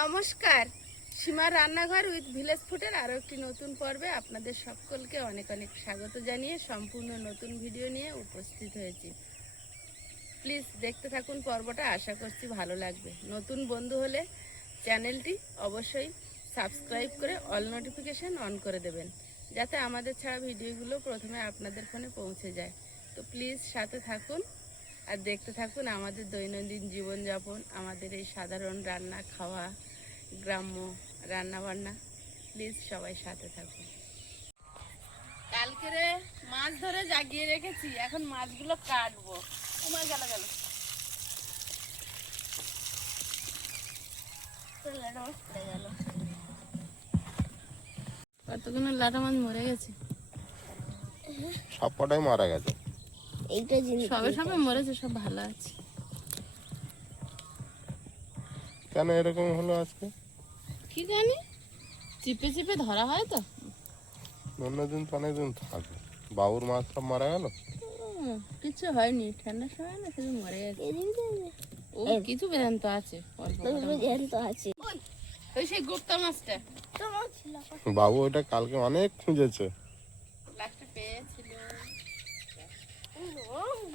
নমস্কার। সীমার রান্নাঘর উইথ ভিলেজ ফুডের আরও একটি নতুন পর্বে আপনাদের সকলকে অনেক অনেক স্বাগত জানিয়ে সম্পূর্ণ নতুন ভিডিও নিয়ে উপস্থিত হয়েছি। প্লিজ দেখতে থাকুন পর্বটা, আশা করছি ভালো লাগবে। নতুন বন্ধু হলে চ্যানেলটি অবশ্যই সাবস্ক্রাইব করে অল নোটিফিকেশান অন করে দেবেন, যাতে আমাদের ছাড়া ভিডিওগুলো প্রথমে আপনাদের ফোনে পৌঁছে যায়। তো প্লিজ সাথে থাকুন আর দেখতে থাকুন আমাদের দৈনন্দিন জীবনযাপন, আমাদের এই সাধারণ রান্না খাওয়া, গ্রাম্য রান্না বান্না প্লিজ সবাই সাথে থাকুন। কালকেরে মাছ ধরে জাগিয়ে রেখেছি, এখন মাছগুলো কাটবো। তোমার গেল গেল। কতগুলো লাটা মাছ মরে গেছে? সব কটাই মারা গেছে। এইটা জিনিস সবে সবে মরেছে সব ভালো আছে। কেন এরকম হলো আজকে? কি জানি? চিপে চিপে ধরা হয় তো। অন্যদিন তো অনেকদিন থাকে। বাবুর মাছ সব মারা গেল? কিছু হয়নি ঠান্ডার সময় না শুধু মরে গেছে। ও কিছু বেদান্ত আছে। জ্যান্ত আছে। ওই সেই গুপ্তা মাছটা। বাবু ওটা কালকে অনেক খুঁজেছে লাস্টে পেয়েছিল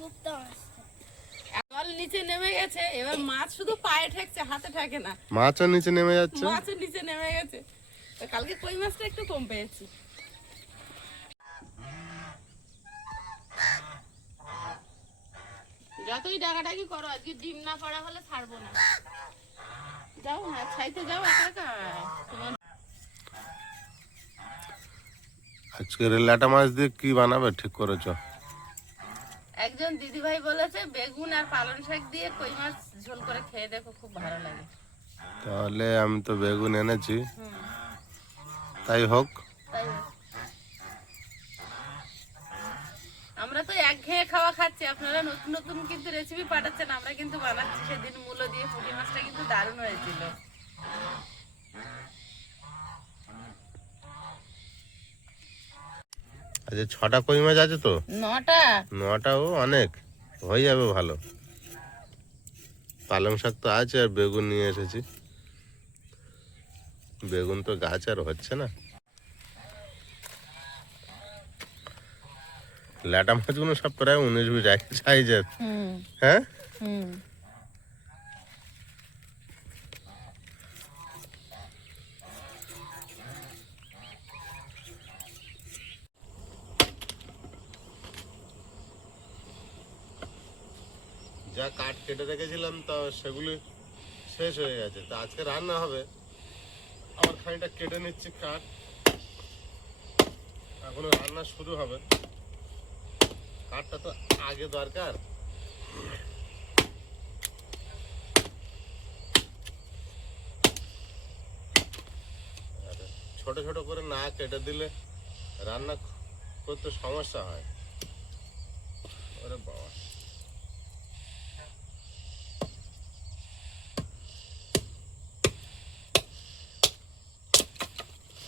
গুপ্তা মাছ জল নিচে নেমে গেছে এবার মাছ শুধু পায়ে ঠেকছে হাতে ঠেকে না। মাছও নিচে নেমে যাচ্ছে? নিচে নেমে গেছে। তো কালকে কই মাছটা একটু কম পেয়েছি। যতই ডাকাডাকি করো আজকে ডিম না করা হলে ছাড়বো না। যাও না ছাইতে যাও একা আজকে রেলাটা মাছ দিয়ে কি বানাবে? ঠিক করেছ। একজন দিদি ভাই বলেছে বেগুন আর পালং শাক দিয়ে কই মাছ ঝোল করে খেয়ে দেখো খুব ভালো লাগে। তাহলে আমি তো বেগুন এনেছি। তাই হোক। আমরা তো এক ঘেয়ে খাওয়া খাচ্ছি আপনারা নতুন নতুন কিন্তু রেসিপি পাঠাচ্ছেন আমরা কিন্তু বানাচ্ছি সেদিন মূলো দিয়ে পুঁটি মাছটা কিন্তু দারুণ হয়েছিল। আচ্ছা ছটা কই মাছ আছে তো? নটা। নটাও অনেক। হয়ে যাবে ভালো। পালং শাক তো আছে আর বেগুন নিয়ে এসেছি। বেগুন তো গাছ আর হচ্ছে না। ল্যাটা মাছগুলো সব প্রায় উনিশ বিশ এক সাইজের হ্যাঁ? যা কাঠ কেটে রেখেছিলাম, তা সেগুলি শেষ হয়ে গেছে। তো আজকে রান্না হবে। আবার খানিকটা কেটে নিচ্ছি কাঠ। এখনও রান্না শুরু হবে। কাঠটা তো আগে দরকার। ছোট ছোট করে না কেটে দিলে রান্না করতে সমস্যা হয় ওরে বাবা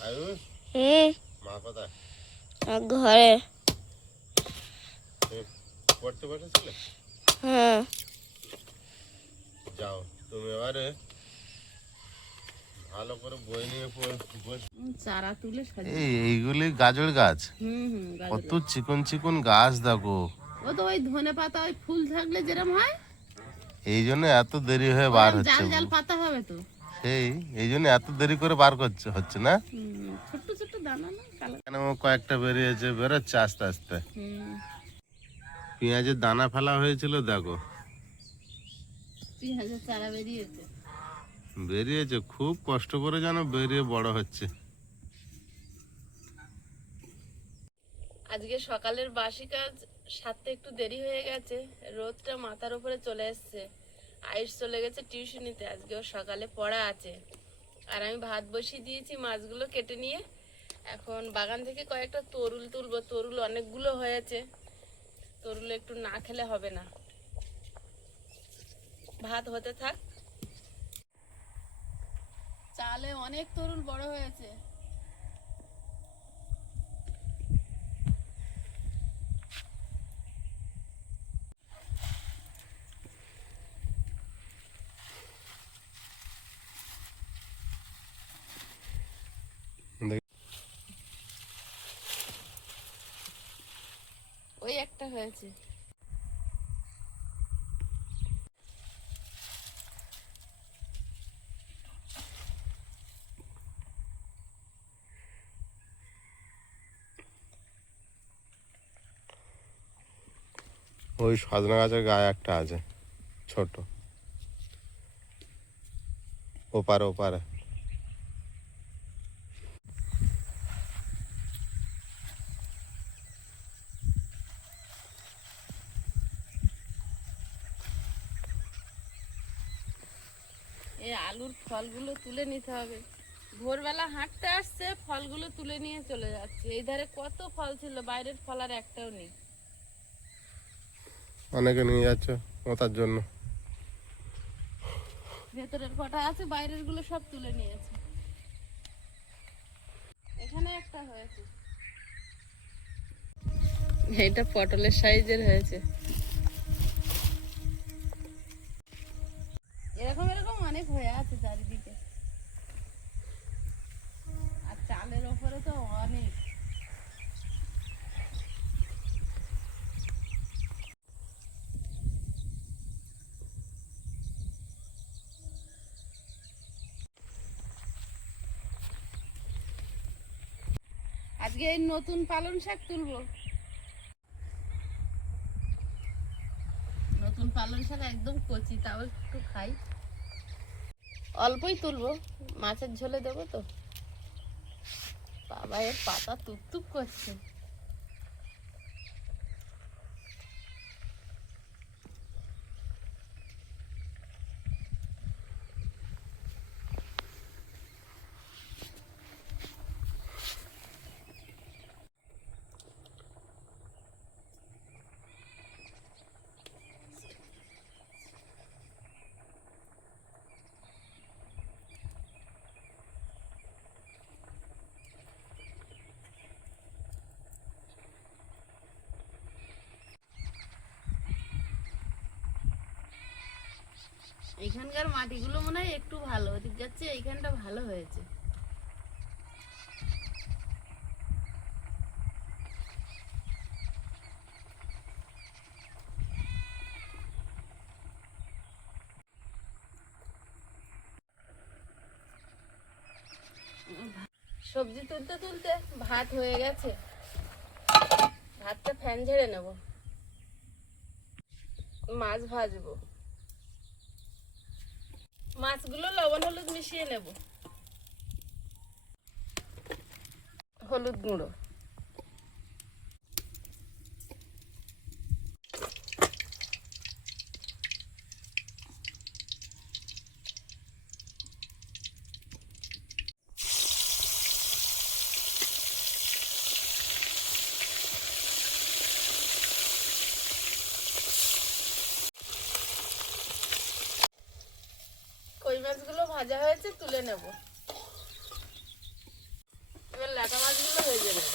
আয়ুষ হুম মা কোথায়? ঘরে। পড়তে বসেছিলে? হ্যাঁ। যাও তুমি এবারে ভালো করে বই নিয়ে চারা তুলে এই এইগুলি গাজর গাছ? হুম হুম কত চিকন চিকন গাছ দেখো। ও তো ওই ধনে পাতা ওই ফুল থাকলে যেরকম হয়। এই জন্য এত দেরি হয়ে বার হচ্ছে। জাল জাল পাতা হবে তো। সেই এই জন্য এত দেরি করে বার করছে হচ্ছে না? দানা কেন কয়েকটা বেরিয়েছে বেরোচ্ছে আস্তে আস্তে। পেঁয়াজের দানা ফেলা হয়েছিল দেখো। পেঁয়াজের চারা বেরিয়েছে। বেরিয়েছে খুব কষ্ট করে যেন বেরিয়ে বড় হচ্ছে। আজকে সকালের বাসি কাজ সারতে একটু দেরি হয়ে গেছে রোদটা মাথার উপরে চলে এসছে। আয়ুষ চলে গেছে টিউশনিতে আজকে ওর সকালে পড়া আছে। আর আমি ভাত বসিয়ে দিয়েছি মাছগুলো কেটে নিয়ে। এখন বাগান থেকে কয়েকটা তরুল তুলবো। তরুল অনেকগুলো হয়েছে। তরুল একটু না খেলে হবে না। ভাত হতে থাক। চালে অনেক তরুল বড় হয়েছে। হয়েছে। ওই সজনা গাছের গায়ে একটা আছে ছোট। ওপারে ওপারে। এই আলুর ফলগুলো তুলে নিতে হবে। ভোরবেলা হাঁটতে আসছে ফলগুলো তুলে নিয়ে চলে যাচ্ছে। এই ধারে কত ফল ছিল বাইরের ফল আর একটাও নেই। অনেকে নিয়ে যাচ্ছে ওটার জন্য। ভেতরের কটা আছে বাইরেরগুলো সব তুলে নিয়েছে। এখানে একটা হয়েছে। এটা পটলের সাইজের হয়েছে। এরকম এরকম অনেক হয়ে আছে চারিদিকে। আর চালের ওপরে তো অনেক। আজকে এই নতুন পালং শাক তুলবো। নতুন পালং শাক একদম কচি, তাও একটু খাই। অল্পই তুলবো। মাছের ঝোলে দেবো তো। বাবা এর পাতা টুকটুক করছে। এখানকার মাটিগুলো মনে হয় একটু ভালো, ওদিক যাচ্ছে এইখানটা ভালো হয়েছে। সবজি তুলতে তুলতে ভাত হয়ে গেছে। ভাতটা ফ্যান ঝেড়ে নেব। মাছ ভাজবো। মাছগুলো লবণ হলুদ মিশিয়ে নেব। হলুদ গুঁড়ো কই মাছগুলো ভাজা হয়েছে তুলে নেব। এবার লাটা মাছগুলো ভেজে নেব।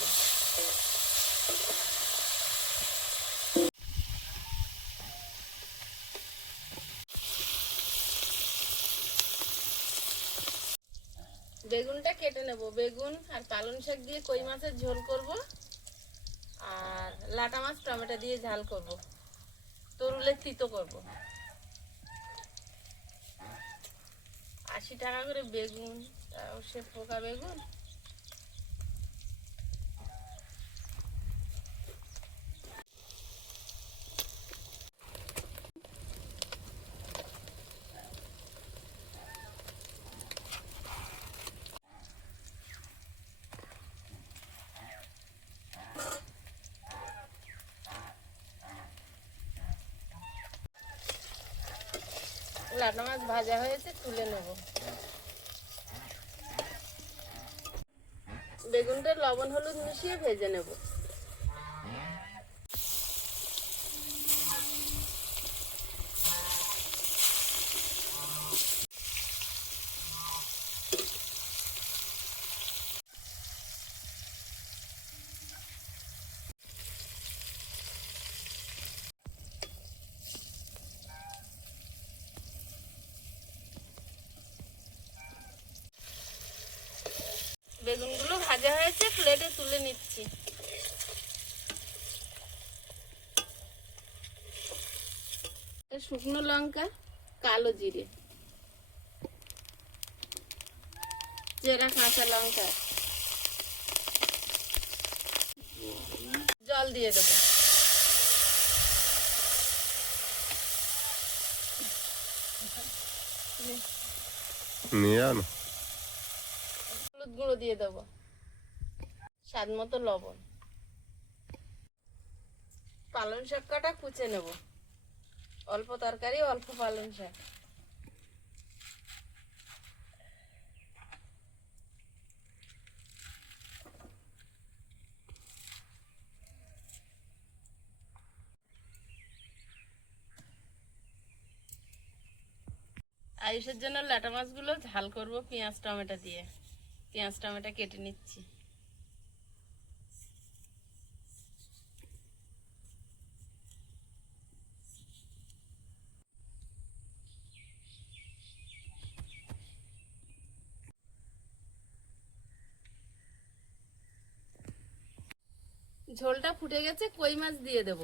বেগুনটা কেটে নেব। বেগুন আর পালং শাক দিয়ে কই মাছের ঝোল করব আর লাটা মাছ টমেটো দিয়ে ঝাল করব। তরুলের তিতো করব। আশি টাকা করে বেগুন তাও সে পোকা বেগুন লাটা মাছ ভাজা হয়েছে তুলে নেব। বেগুনটা লবণ হলুদ মিশিয়ে ভেজে নেব বেগুনগুলো ভাজা হয়েছে প্লেটে তুলে নিচ্ছি শুকনো লঙ্কা কালো জিরে। চেরা কাঁচা লঙ্কা। জল দিয়ে দেবো। নিয়ে আনো। হলুদ গুঁড়ো দিয়ে দেবো। স্বাদ মতো লবণ। পালং শাক কাটা কুচে নেব। অল্প তরকারি, অল্প পালং শাক। আয়ুষের জন্য ল্যাটা মাছগুলো ঝাল করব, পেঁয়াজ, টমেটো দিয়ে। পেঁয়াজ, টমেটো কেটে নিচ্ছি। ঝোলটা ফুটে গেছে কই মাছ দিয়ে দেব?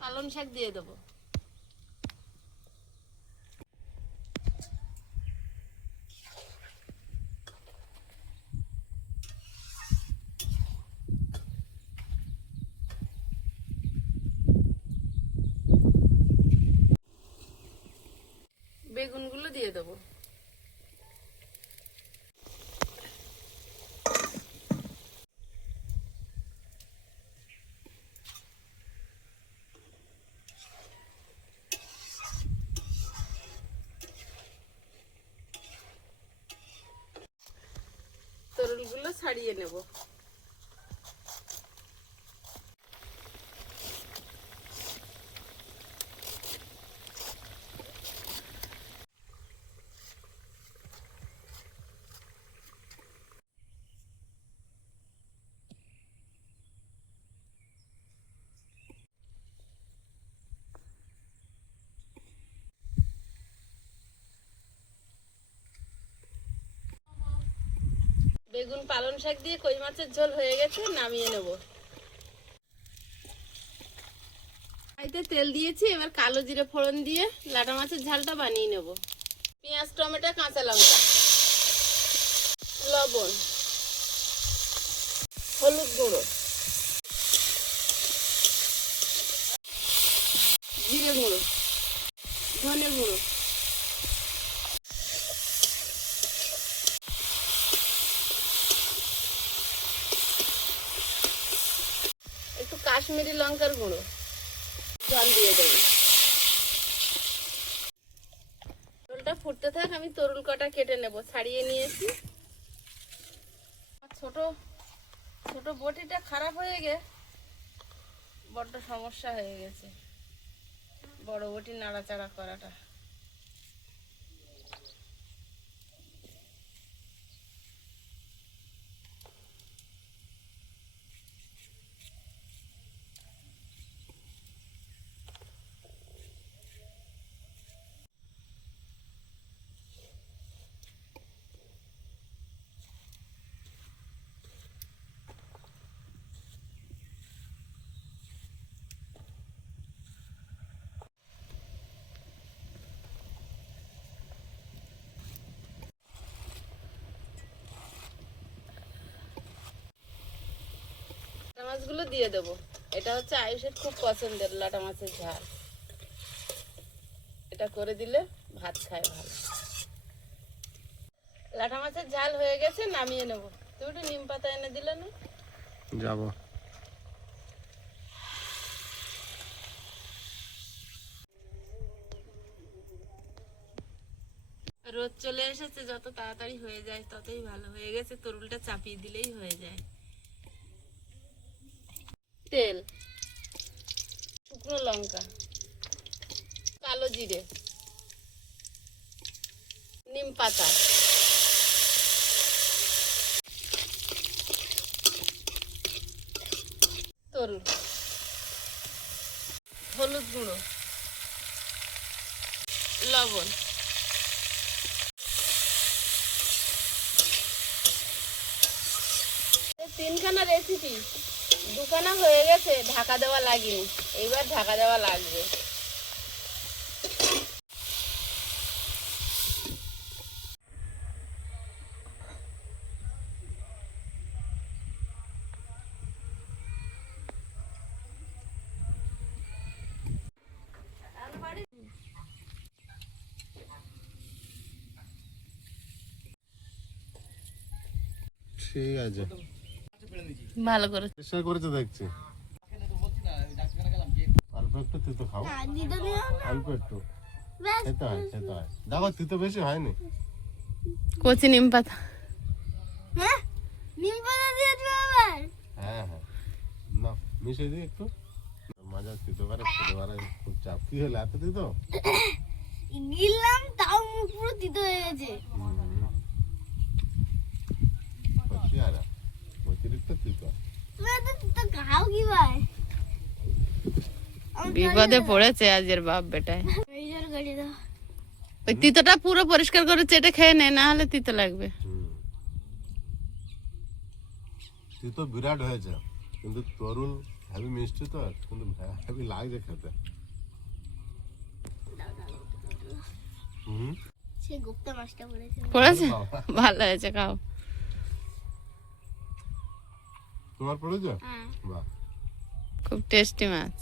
পালং শাক দিয়ে দেবো বেগুনগুলো দিয়ে দেবো তরুলগুলো ছাড়িয়ে নেব। বেগুন পালং শাক দিয়ে কই মাছের ঝোল হয়ে গেছে, নামিয়ে নেব। কড়াইতে তেল দিয়েছি, এবার কালো জিরে ফোড়ন দিয়ে লাটা মাছের ঝালটা বানিয়ে নেব। পেঁয়াজ, টমেটো, কাঁচা লঙ্কা, লবণ, হলুদ গুঁড়ো, জিরে গুঁড়ো, ধনে গুঁড়ো একটু কাশ্মীরি লঙ্কার গুঁড়ো। জল দিয়ে দেবো। তরলটা ফুটতে থাক, আমি তরুল কটা কেটে নেব, ছাড়িয়ে নিয়েছি। ছোট ছোট বটিটা খারাপ হয়ে গে, বড্ড সমস্যা হয়ে গেছে। বড় বটি নাড়াচাড়া করাটা। মাছগুলো দিয়ে দেবো। এটা হচ্ছে আয়ুষের খুব পছন্দের লাটা মাছের ঝাল। এটা করে দিলে ভাত খায় ভালো। লাটা মাছের ঝাল হয়ে গেছে নামিয়ে নেব। তুমি একটু নিম পাতা এনে দিলে না? যাব। রোদ চলে এসেছে যত তাড়াতাড়ি হয়ে যায় ততই ভালো। হয়ে গেছে তরুলটা চাপিয়ে দিলেই হয়ে যায়। তেল শুকনো লঙ্কা কালো জিরে নিম পাতা। তরুল। হলুদ গুঁড়ো। লবণ। তিনখানা রেসিপি দুখানা হয়ে গেছে ঢাকা দেওয়া লাগেনি। এইবার ঢাকা দেওয়া লাগবে। ঠিক আছে। ভালো করে চেষ্টা করেছে দেখছি। অল্প একটু তুই তো খাও দিতে দিও অল্প একটু। খেতে হয় খেতে হয়। দেখো তুই তো বেশি হয়নি। কচি নিম পাতা। হ্যাঁ? নিম পাতা দিয়েছ আবার? হ্যাঁ হ্যাঁ। না মিশিয়ে দিই একটু। মজা তুই তো পারে খেতে পারে খুব চাপ। কি হলো এত তুই তো নিলাম তাও মুখ পুরো তিতো হয়ে গেছে সত্যি আর অতিরিক্ত তুই তো তুমি এত তিতো খাও কি ভাই বিপদে পড়েছে আজের বাপ বেটায় এই জোর গাড়ি দাও। ওই তিতোটা পুরো পরিষ্কার করে চেটে খেয়ে নে না হলে তিতো লাগবে। হুম। তুই তো বিরাট হয়েছে কিন্তু তরুণ হেভি মিষ্টি তো কিন্তু হেভি লাগছে খেতে। হুম। সে গুপ্তা মাছটা পড়েছে। পড়েছে? বাবা। ভালো হয়েছে খাও। তোমার পড়েছে হ্যাঁ। বাহ। খুব টেস্টি মাছ।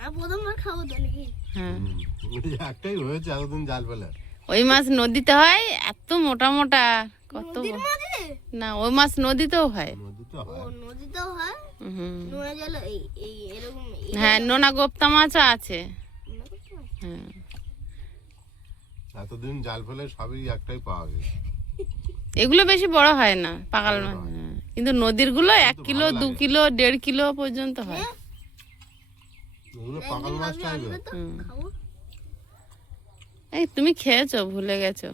আর প্রথমবার খাব তো নাকি? হ্যাঁ। একটাই হয়েছে এতদিন জাল ফেলে ওই মাছ নদীতে হয় এত মোটা মোটা কত না ওই মাছ নদীতেও হয়। হয়। নদীতেও হয়? হ্যাঁ নোনা গোপ্তা মাছও আছে। হয়? হ্যাঁ। এতদিন জাল ফেলে সবই একটাই পাওয়া গেছে। এগুলো বেশি বড় হয় না পাকাল মাছ। কিন্তু নদীরগুলো এক কিলো দু কিলো দেড় কিলো পর্যন্ত হয়। এই তুমি খেয়েছো ভুলে গেছো?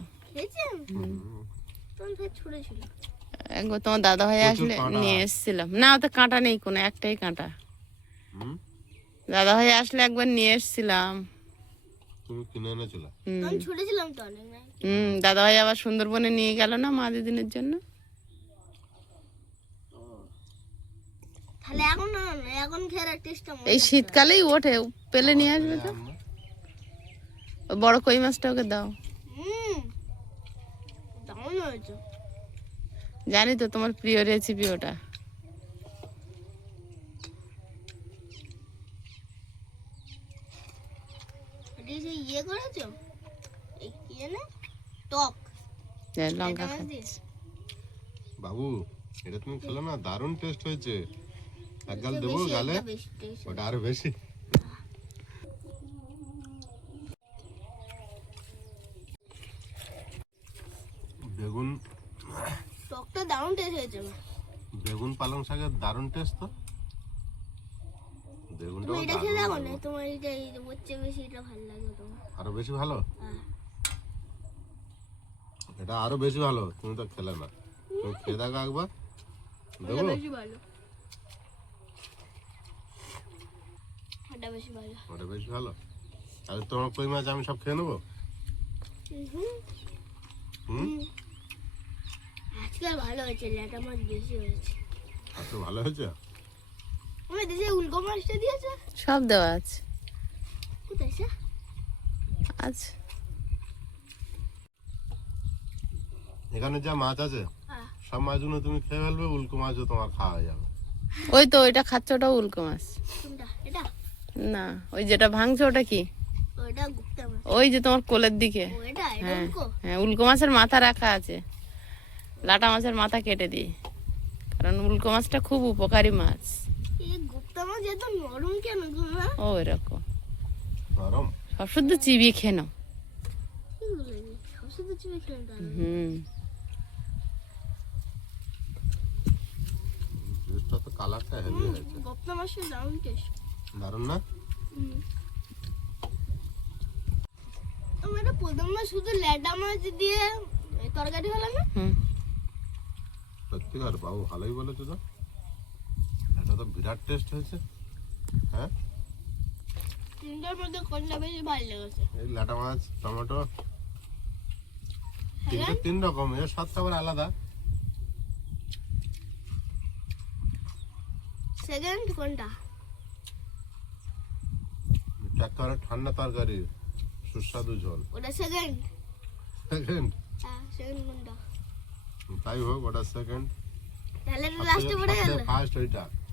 একবার তোমার দাদা ভাই আসলে নিয়ে। এসেছিলাম। না ওতে কাঁটা নেই কোনো একটাই কাঁটা? দাদা ভাই আসলে একবার নিয়ে এসেছিলাম। তুমি কিনে এনেছিলে হুম। তখন ছুটেছিলাম তো অনেক হুম দাদা আবার সুন্দরবনে নিয়ে গেল না মা দিদিনের জন্য? তাহলে এখন এখন এই শীতকালেই ওঠে পেলে নিয়ে আসবে তো। বড় কই মাছটা ওকে দাও। হুম জানি তো তোমার প্রিয় রেসিপি ওটা এটা যে ইয়ে করেছ? এই কি জানে? টক। লঙ্কা বাবু এটা তুমি খেলো না দারুণ টেস্ট হয়েছে। এক গাল দেবো গালে। ওটা আরও বেশি। বেগুন টকটা দারুণ টেস্ট হয়েছে। বেগুন পালং শাকের দারুণ টেস্ট তো। বেগুনটাও এটা খেয়ে দারুণ না তোমার এটা এই হচ্ছে বেশি এটা ভালো লাগে তোমার। আরও বেশি ভালো? হ্যাঁ। এটা আরও বেশি ভালো তুমি তো খেলে না। তুমি খেয়ে দেখো একবার। দেবো? বেশি ভালো। এটা বেশি ভালো। ওটা বেশি ভালো? আর তোমার কই মাছ আমি সব খেয়ে নেব? হুম? আজকে ভালো হয়েছে ল্যাটা মাছ বেশি হয়েছে। এত ভালো হয়েছে? আমার দেশে উল্কো মাছটা দিয়েছে। সব দেওয়া আছে। কোথায় আছে। এখানে যা মাছ আছে হ্যাঁ। সব মাছগুলো তুমি খেয়ে ফেলবে উল্কো মাছও তোমার খাওয়া হয়ে যাবে। ওই তো ওইটা খাচ্ছে ওটা উল্কো মাছ। এটা? না ওই যেটা ভাঙছে ওটা কি? ওটা গুপ্তা মাছ। ওই যে তোমার কোলের দিকে। হ্যাঁ উল্কো? হ্যাঁ উল্কো মাছের মাথা রাখা আছে। লাটা মাছের মাথা কেটে দিই। কারণ উল্কো মাছটা খুব উপকারী মাছ এই গুপ্তা মাছ এত নরম কেন তোমরা ও এরকম। নরম? সব শুদ্ধ চিবিয়ে খেয়ে নাও হুম। তো কালারটা হেভি হয়েছে। গুপ্তা মাছের দারুণ টেস্ট দারুণ না? আমার এটা প্রথম মাছ শুধু ল্যাটা মাছ দিয়ে এই তরকারি হলো না? হুম। সত্যিকার বাবু ভালোই বলেছ তো। তো বিরাট টেস্ট হয়েছে। হ্যাঁ? তিনটার মধ্যে কোনটা বেশি ভালো লেগেছে? এই লাটা মাছ টমেটো। তিনটে তিন রকম এর স্বাদটা আবার আলাদা। সেকেন্ড কোনটা? এটা করে ঠান্ডা তরকারি সুস্বাদু ঝোল। ওটা সেকেন্ড সেকেন্ড হ্যাঁ সেকেন্ড কোনটা? তাই হোক ওটা সেকেন্ড তাহলে লাস্টে পড়ে গেল? ফার্স্ট ওইটা।